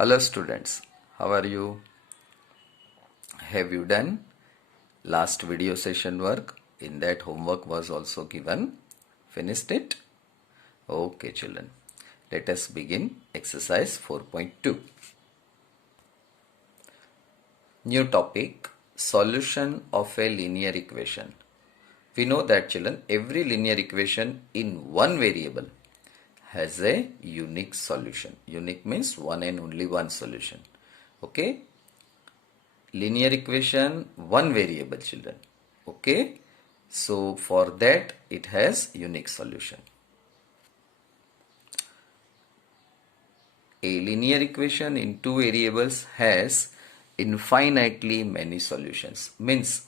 Hello students, how are you? Have you done last video session work? In that homework was also given. Finished it? Okay children, let us begin exercise 4.2. New topic, solution of a linear equation. We know that children, every linear equation in one variable has a unique solution. Unique means one and only one solution. Okay? Linear equation, one variable children. Okay? So for that it has unique solution. A linear equation in two variables has infinitely many solutions. Means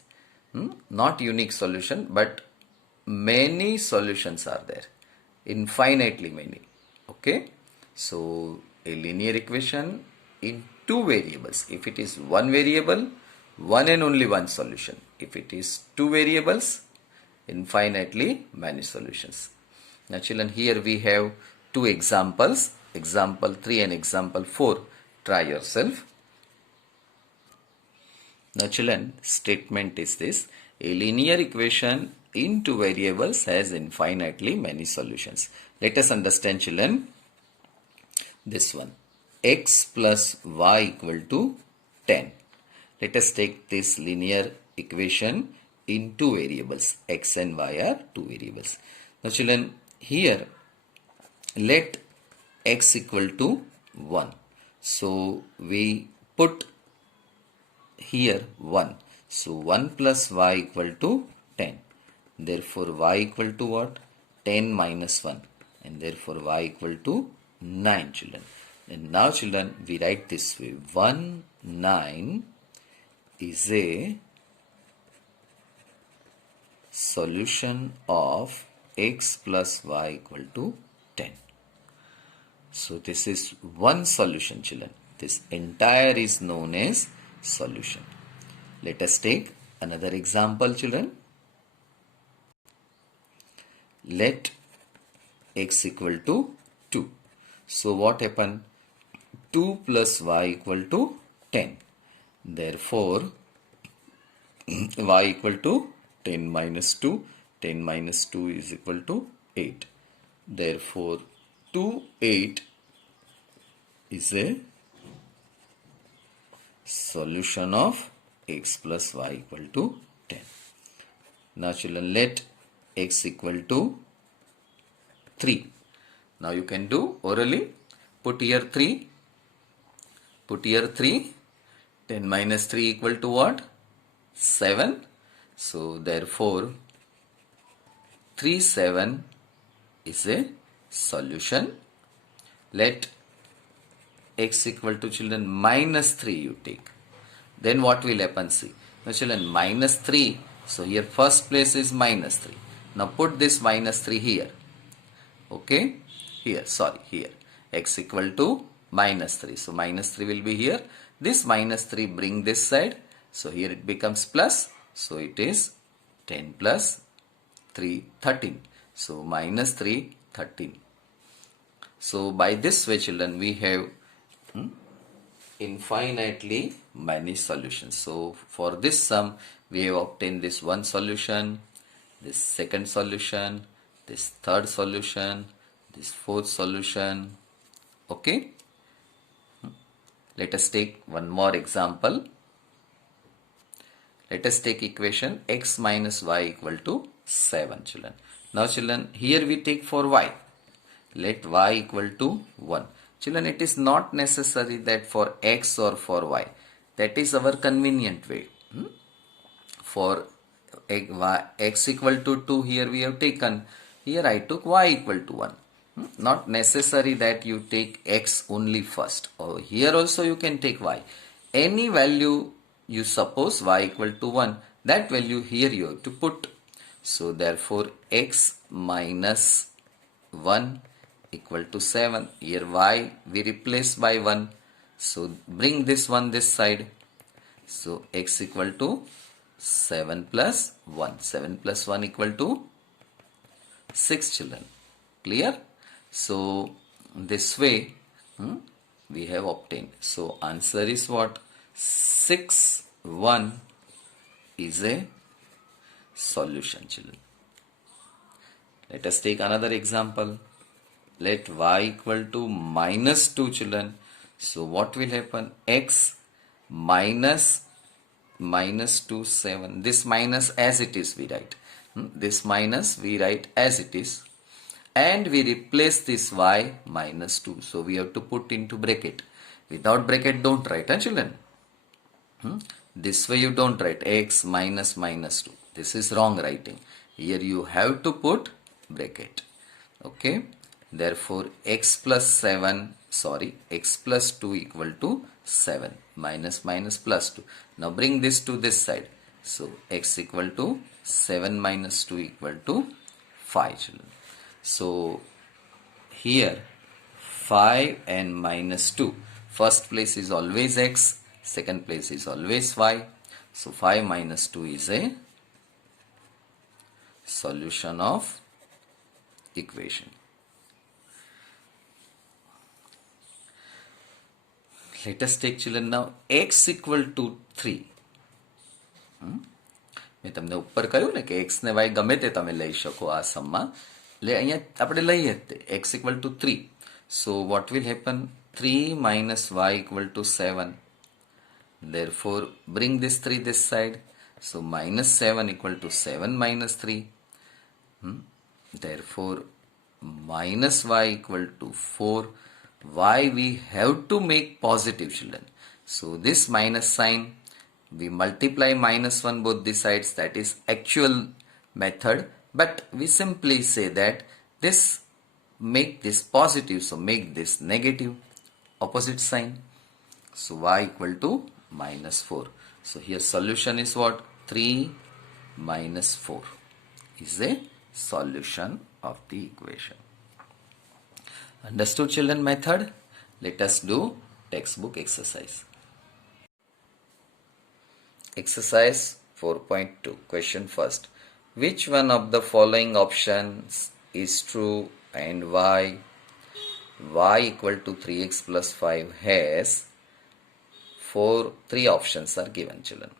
not unique solution but many solutions are there. Infinitely many. Okay? So a linear equation in two variables. If it is one variable, one and only one solution. If it is two variables, infinitely many solutions. Now children, here we have two examples, example 3 and example 4. Try yourself. Now children, statement is this: a linear equation in two variables has infinitely many solutions. Let us understand children this one. X plus y equal to 10. Let us take this linear equation in two variables. X and y are two variables. Now children, here let x equal to 1. So we put here 1. So 1 plus y equal to 10. Therefore y equal to what? 10 minus 1. And therefore y equal to 9 children. And now children, we write this way. 1, 9 is a solution of x plus y equal to 10. So this is one solution children. This entire is known as solution. Let us take another example children. Let x equal to 2. So what happened? 2 plus y equal to 10. Therefore y equal to 10 minus 2. 10 minus 2 is equal to 8. Therefore 2, 8 is a solution of x plus y equal to 10. Now children, let x equal to 3. Now you can do orally. Put here 3. Put here 3. 10 minus 3 equal to what? 7. So therefore 3, 7 is a solution. Let x equal to children minus 3 you take. Then what will happen? See. Now children, minus 3. So here first place is minus 3. Now put this minus 3 here. Okay. Here. Sorry. Here. X equal to minus 3. So minus 3 will be here. This minus 3 bring this side. So here it becomes plus. So it is 10 plus 3, 13. So minus 3, 13. So by this way children, we have infinitely many solutions. So for this sum, we have obtained this one solution, this second solution, this third solution, this fourth solution. Okay. Let us take one more example. Let us take equation x minus y equal to 7 children. Now children, here we take for y. Let y equal to 1. Children, it is not necessary that for x or for y. That is our convenient way. For x equal to 2, here we have taken. Here I took y equal to 1. Not necessary that you take x only first. Or here also you can take y. Any value you suppose y equal to 1, that value here you have to put. So therefore x minus 1 equal to 7. Here y we replace by 1. So bring this one this side. So x equal to 7 plus 1. 7 plus 1 equal to 6 children. Clear? So this way we have obtained. So answer is what? 6, 1 is a solution, children. Let us take another example. Let y equal to minus 2, children. So what will happen? X minus 2, 7. This minus as it is we write. This minus we write as it is. And we replace this y minus 2. So we have to put into bracket. Without bracket don't write, children. This way you don't write x minus 2. This is wrong writing. Here you have to put bracket. Okay. Therefore x plus 2 equal to 7. Minus plus 2. Now bring this to this side. So x equal to 7 minus 2 equal to 5, children. So here 5 and minus 2. First place is always x. Second place is always y. So 5 minus 2 is a solution of equation. Let us take, children, now x equal to 3. મેં તમને ઉપર કહ્યું ને કે x ને y ગમે તે તમે લઈ શકો આ સમમાં. અહીંયા આપણે લઈએ x equal to 3. So what will happen? 3 minus y equal to 7. Therefore bring this 3 this side. So minus 7 equal to 7 minus 3. Therefore minus y equal to 4. Why we have to make positive, children? So this minus sign, we multiply minus 1 both the sides. That is actual method. But we simply say that this make this positive. So make this negative. Opposite sign. So y equal to minus 4. So here solution is what? 3 minus 4 is a solution of the equation. Understood, children, method? Let us do textbook exercise. Exercise 4.2. Question first. Which one of the following options is true and why? Y equal to 3x plus 5 has 3 options are given, children.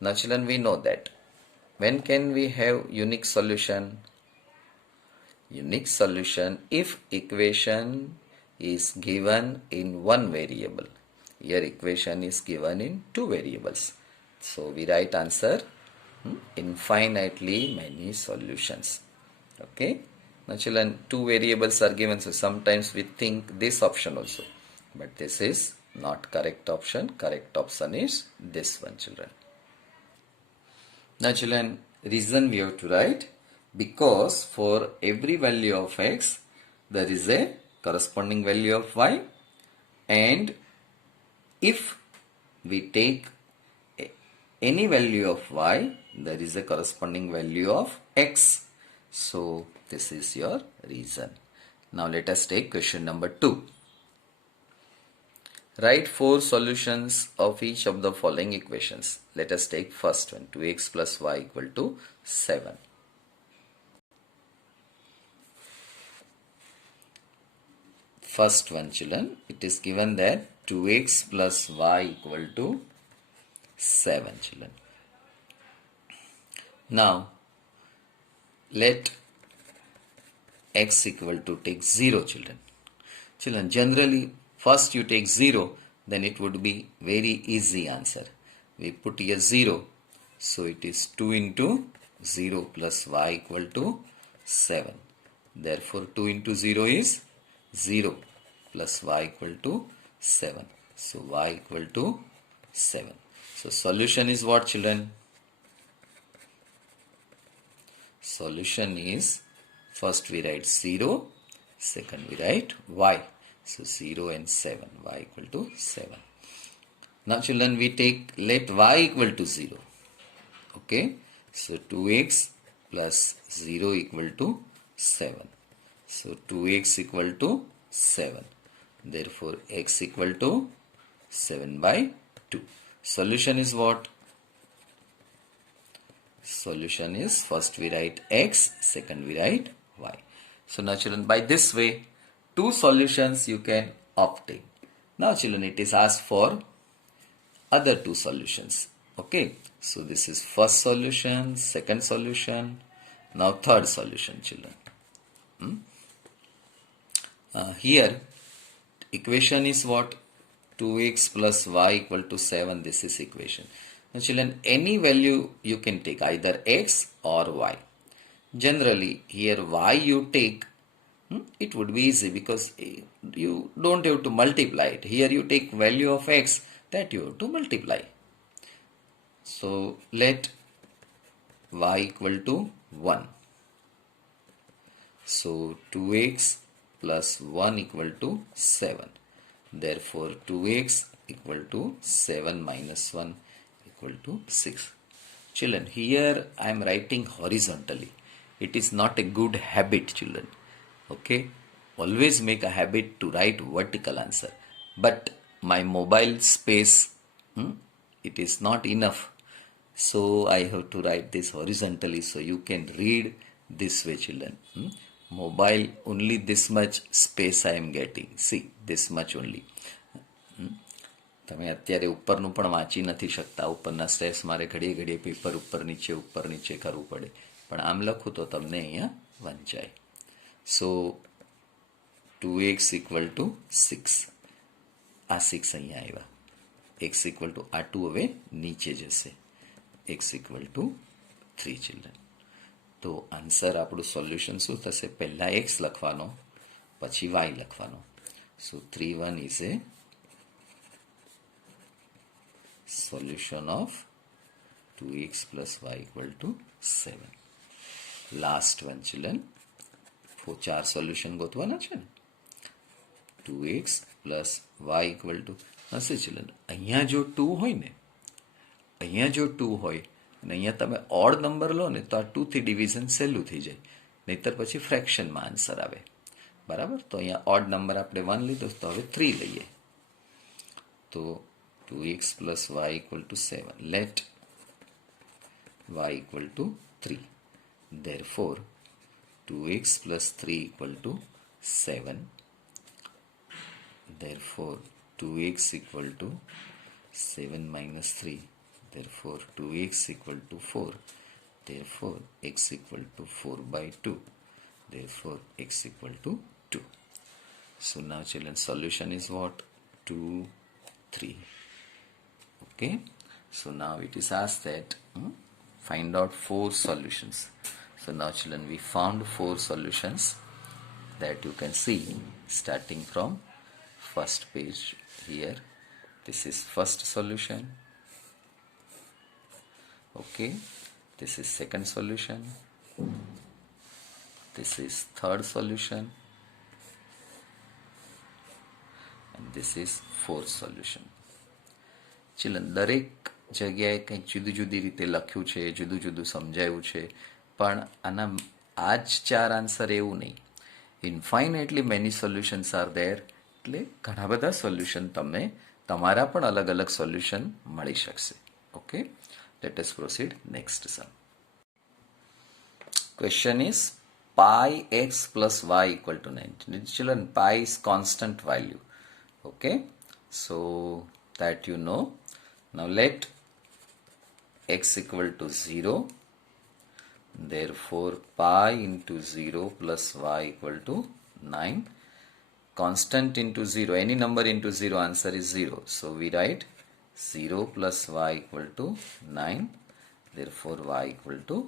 Now, children, we know that. When can we have unique solution? Unique solution if equation is given in one variable. Here equation is given in 2 variables. So we write answer infinitely many solutions. Okay. Now, children, 2 variables are given. So sometimes we think this option also. But this is not correct option. Correct option is this one, children. Now, children, reason we have to write. Because for every value of x, there is a corresponding value of y. And if we take any value of y, there is a corresponding value of x. So this is your reason. Now let us take question number 2. Write 4 solutions of each of the following equations. Let us take first one. 2x plus y equal to 7. First one, children, it is given that 2x plus y equal to 7, children. Now, let x equal to take 0, children. Children, generally, first you take 0, then it would be very easy answer. We put here 0, so it is 2 into 0 plus y equal to 7. Therefore, 2 into 0 is 0 plus y equal to 7. So y equal to 7. So solution is what, children? Solution is, first we write 0, second we write y. So 0 and 7, y equal to 7. Now, children, we take, let y equal to 0. Okay. So 2x plus 0 equal to 7. So 2x equal to 7. Therefore, x equal to 7 by 2. Solution is what? Solution is, first we write x, second we write y. So now, children, by this way, 2 solutions you can obtain. Now children, it is asked for other two solutions. Okay, so this is first solution, second solution, now third solution children. Here equation is what? 2x plus y equal to 7. This is equation. Now children, any value you can take, either x or y. Generally here y you take, it would be easy because you don't have to multiply it. Here you take value of x, that you have to multiply. So let y equal to 1. So 2x plus 1 equal to 7. Therefore 2x equal to 7 minus 1 equal to 6. Children, here I am writing horizontally. It is not a good habit, children. Okay, always make a habit to write vertical answer. But my mobile space, it is not enough. So I have to write this horizontally so you can read this way, children. Mobile, only this much space I am getting. See, this much only. તમે અત્યારે ઉપરનું પણ વાંચી નથી શકતા. ઉપરના steps મારે ઘડીએ ઘડીએ પેપર ઉપર નીચે કરવું પડે. પણ આમ લખું તો તમને અહીંયા વંચાય. સો 2x ઇક્વલ ટુ 6. આ 6 અહીંયા આવ્યા. x ઇક્વલ ટુ આ 2 હવે નીચે જશે. x equal to 3 children. તો આન્સર આપણું સોલ્યુશન શું થશે? પહેલાં x લખવાનો, પછી y લખવાનો. સો 3 1 is A solution of 2x plus y equal to 7. Last one children, 4 solution ગોતવાના છે ને. 2x plus y equal to હશે children. અહીંયા જો 2 હોય ને, અહીંયા જો 2 હોય અને અહીંયા તમે ઓડ નંબર લો ને તો આ 2 થી ડિવિઝન સહેલું થઈ જાય, નહીતર પછી ફ્રેક્શનમાં આન્સર આવે. બરાબર, તો અહીંયા ઓડ નંબર આપણે 1 લીધો તો હવે 3 લઈએ. તો 2x plus y equal to 7. Let y equal to 3. Therefore, 2x plus 3 equal to 7. Therefore, 2x equal to 7 minus 3. Therefore, 2x equal to 4. Therefore, x equal to 4 by 2. Therefore, x equal to 2. So now children, solution is what? 2, 3. Okay, so now it is asked that find out 4 solutions. So now children, we found 4 solutions that you can see starting from first page here. This is first solution. Okay, this is second solution. This is third solution. And this is fourth solution. Children, દરેક જગ્યાએ કંઈક જુદી જુદી રીતે લખ્યું છે, જુદું જુદું સમજાયું છે, પણ આના આ જ 4 આન્સર એવું નહીં. ઇન્ફાઇનેટલી મેની સોલ્યુશન્સ આર ધેર. એટલે ઘણા બધા સોલ્યુશન તમને તમારા પણ અલગ અલગ સોલ્યુશન મળી શકશે. Okay, let us proceed next sum. Question is pi x plus y equal to 9. Children, pi is constant value. Okay, so that you know. Now let x equal to 0. Therefore, pi into 0 plus y equal to 9. Constant into 0, any number into 0, answer is 0. So we write 0 plus y equal to 9. Therefore, y equal to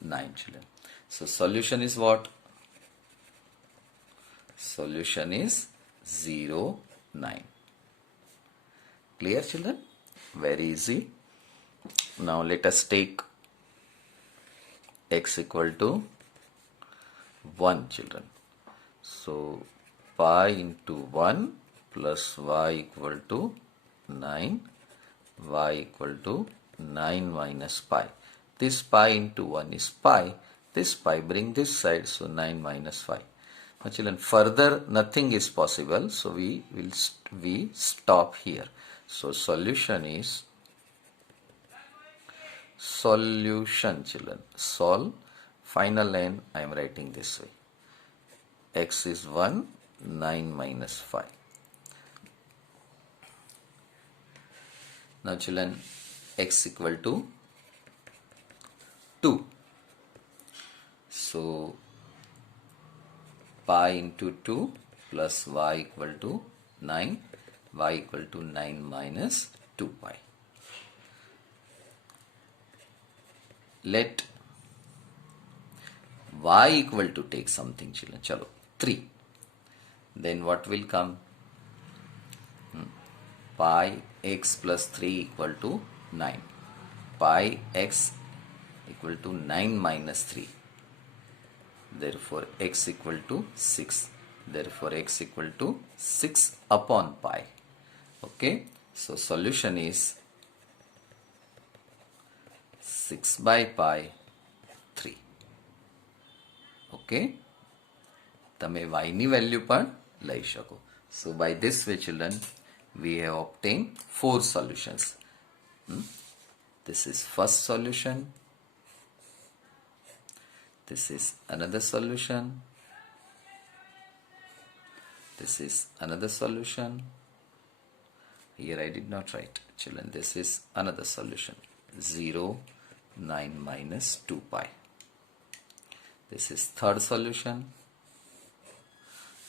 9 children. So solution is what? Solution is 0, 9. Clear children? Very easy. Now let us take x equal to 1 children. So pi into 1 plus y equal to 9. Y equal to 9 minus pi. This pi into 1 is pi. This pi bring this side, so 9 minus 5. Now children, further nothing is possible, so we stop here. So solution is solution children. Solve. Final line I am writing this way. X is 1, 9 minus 5. Now children, x equal to 2. So pi into 2 plus y equal to 9. Y equal to 9 minus 2 pi. Let y equal to, take something children, chalo 3. Then what will come? Pi x plus 3 equal to 9. Pi x equal to 9 minus 3. Therefore x equal to 6. Therefore x equal to 6 upon pi. Okay, so solution is 6 by pi 3. Okay, તમે y ની value પણ લઈ શકો. So by this way children, we have obtained 4 solutions. This is first solution. This is another solution. This is another solution. Here I did not write children. This is another solution. 0, 9 minus 2 pi. This is third solution.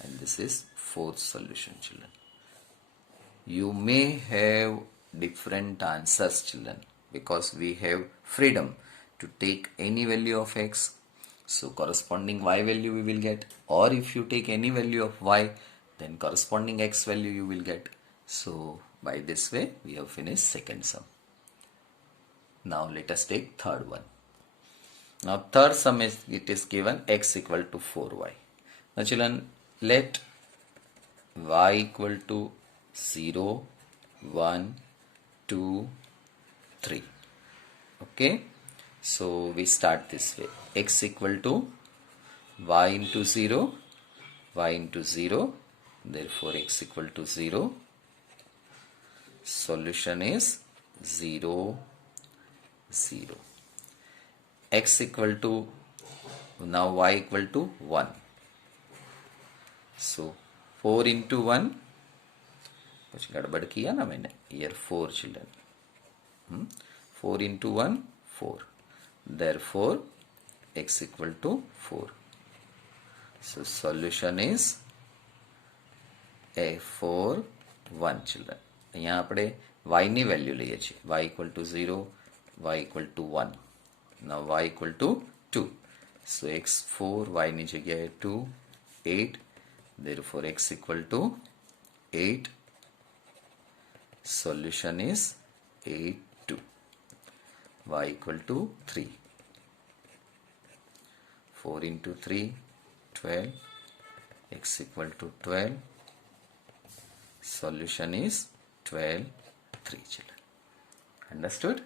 And this is fourth solution children. You may have different answers children, because we have freedom to take any value of x. So corresponding y value we will get, or if you take any value of y, then corresponding x value you will get. So by this way we have finished second sum. Now let us take third one. Now third sum is, it is given x equal to 4y. Now children, let y equal to 0, 1, 2, 3. Okay, so we start this way. X equal to y into 0, y into 0. Therefore x equal to 0. Solution is 0, 0. X equal to, now y equal to 1. So 4 into 1, कुछ गड़बड़ किया ना मैंने, here 4 children. 4 into 1, 4. Therefore x equal to 4. So solution is A4, 1 children. અહીંયા આપણે y ની value લઈએ છીએ. Y equal to 0, y equal to 1. Now y equal to 2. So x4, y ની જગ્યાએ 2, 8. Therefore x equal to 8. Solution is 8, 2. Y equal to 3. 4 into 3, 12. X equal to 12. Solution is 12, 3 children. Understood?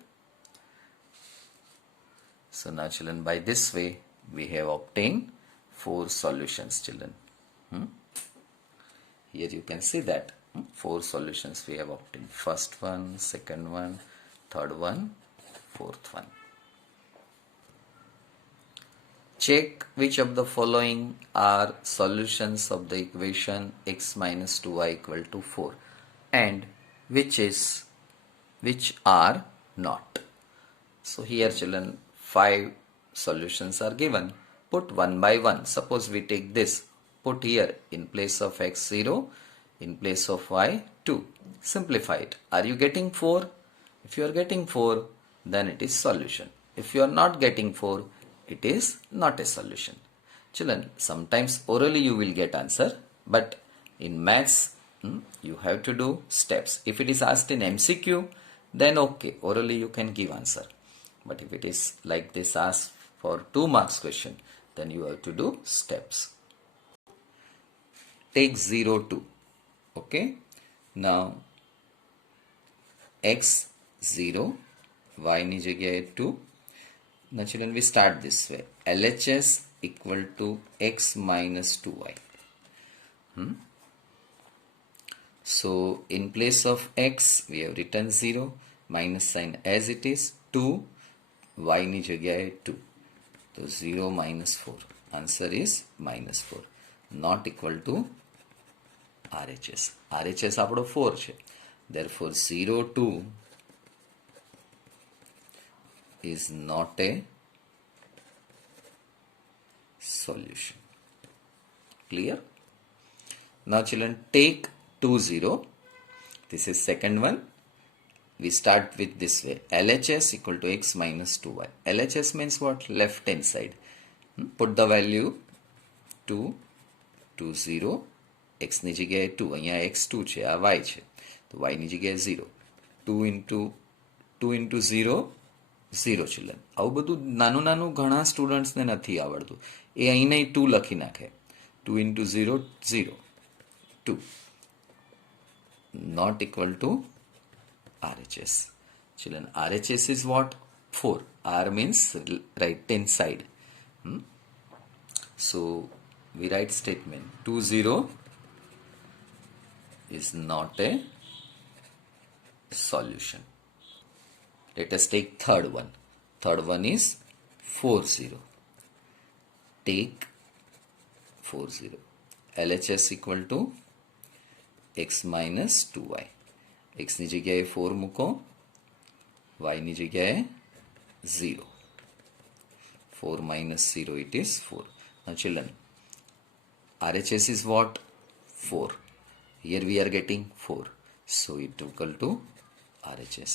So now children, by this way we have obtained 4 solutions children. Here you can see that 4 solutions we have obtained. First one, second one, third one, fourth one. Check which of the following are solutions of the equation x minus 2y equal to 4 and which are not. So here children, 5 solutions are given. Put one by one. Suppose we take this. Put here in place of x 0, in place of y 2. Simplify it. Are you getting 4? If you are getting 4, then it is solution. If you are not getting 4, it is not a solution. Children, sometimes orally you will get answer, but in maths you have to do steps. If it is asked in MCQ, then okay, orally you can give answer. But if it is like this asked for 2 marks question, then you have to do steps. Take 0, 2. Okay. Now x 0, y ની જગ્યાએ 2. Now children, we start this way. LHS equal to x minus 2y. So in place of x we have written 0, minus sign as it is, 2, y ની જગ્યાએ 2. So 0 minus 4. Answer is minus 4. Not equal to RHS. RHS આપણો 4 છે. Therefore 0, 2 is not a solution. Clear? Now children, take 2 0. This is second one. We start with this way. LHS equal to x minus 2y. LHS means what? Left hand side. Put the value 2 2 0. x ની જગ્યાએ 2. અહીંયા x2 છે, આ y છે, તો y ની જગ્યાએ 0. 2 into 0 0 children. આવું બધું નાનું નાનું ઘણા સ્ટુડન્ટ્સને નથી આવડતું. એ અહીંને 2 લખી નાખે. 2 into 0 0. 2 not equal to RHS. Children, RHS is what? 4. R means right hand side. So we write statement 2 0 is not a solution. Let us take third one. Third one is 4 0. Take 4 0. LHS equal to x minus 2y. x ની જગ્યાએ 4 મૂકો, y ની જગ્યાએ 0. 4 minus 0, it is 4. Now children, RHS is what? 4. Here we are getting 4. So it equal to RHS.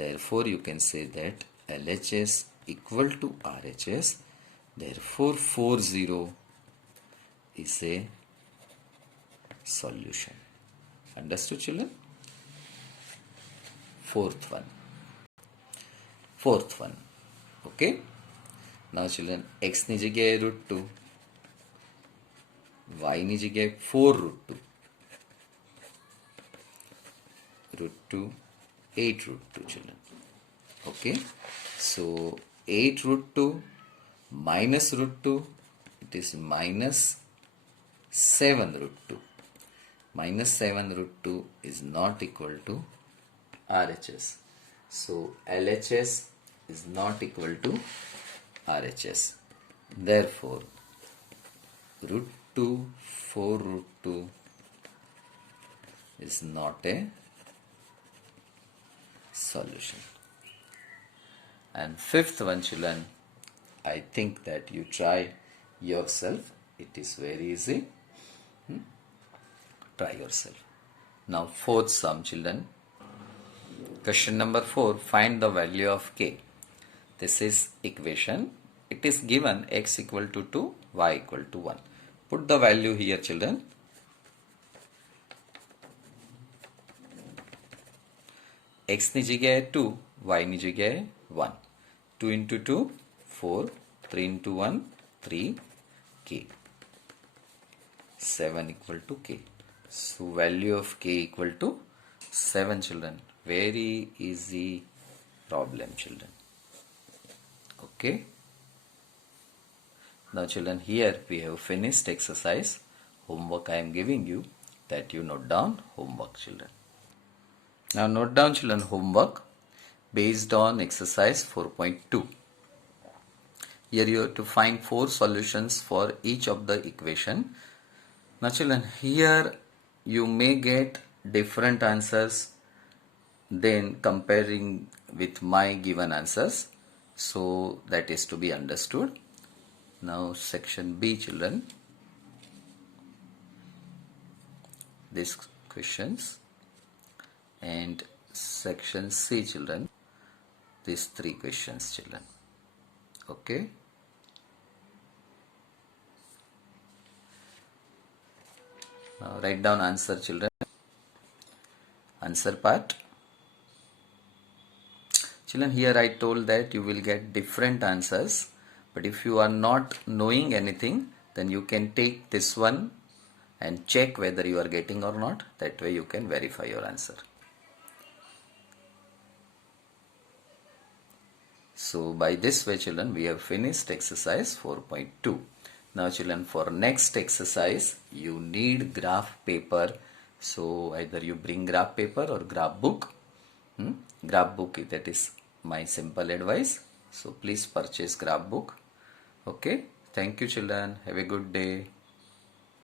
Therefore you can say that LHS equal to RHS. Therefore 4 0 is a solution. Understood children? Fourth one. Okay. Now children, x ની જગ્યાએ √2, y ની જગ્યાએ 4 √2, 8 √2 children. Okay. So 8 √2 minus √2, it is minus 7 √2. Minus 7 √2 is not equal to RHS. So LHS is not equal to RHS. Therefore, √2, 4 √2 is not a solution. And fifth one children, I think that you try yourself. It is very easy. Try yourself. Now fourth sum children. Question number 4. Find the value of k. This is equation. It is given x equal to 2, y equal to 1. Put the value here children. x ની જગ્યાએ 2, y ની જગ્યાએ 1. 2 into 2, 4. 3 into 1, 3, k. 7 equal to k. So value of k equal to 7 children. Very easy problem children. Okay. Now children, here we have finished exercise. Homework I am giving you, that you note down homework children. Now note down children homework based on exercise 4.2. Here you have to find 4 solutions for each of the equation. Now children, here you may get different answers than comparing with my given answers. So that is to be understood. Now section B children, these questions, and section C children, these 3 questions children. Okay. Now write down answer children. Answer part. Children, here I told that you will get different answers, but if you are not knowing anything, then you can take this one and check whether you are getting or not. That way you can verify your answer. So by this way children, we have finished exercise 4.2. Now children, for next exercise you need graph paper. So either you bring graph paper or graph book. Graph book, that is my simple advice. So please purchase graph book. Okay. Thank you children. Have a good day.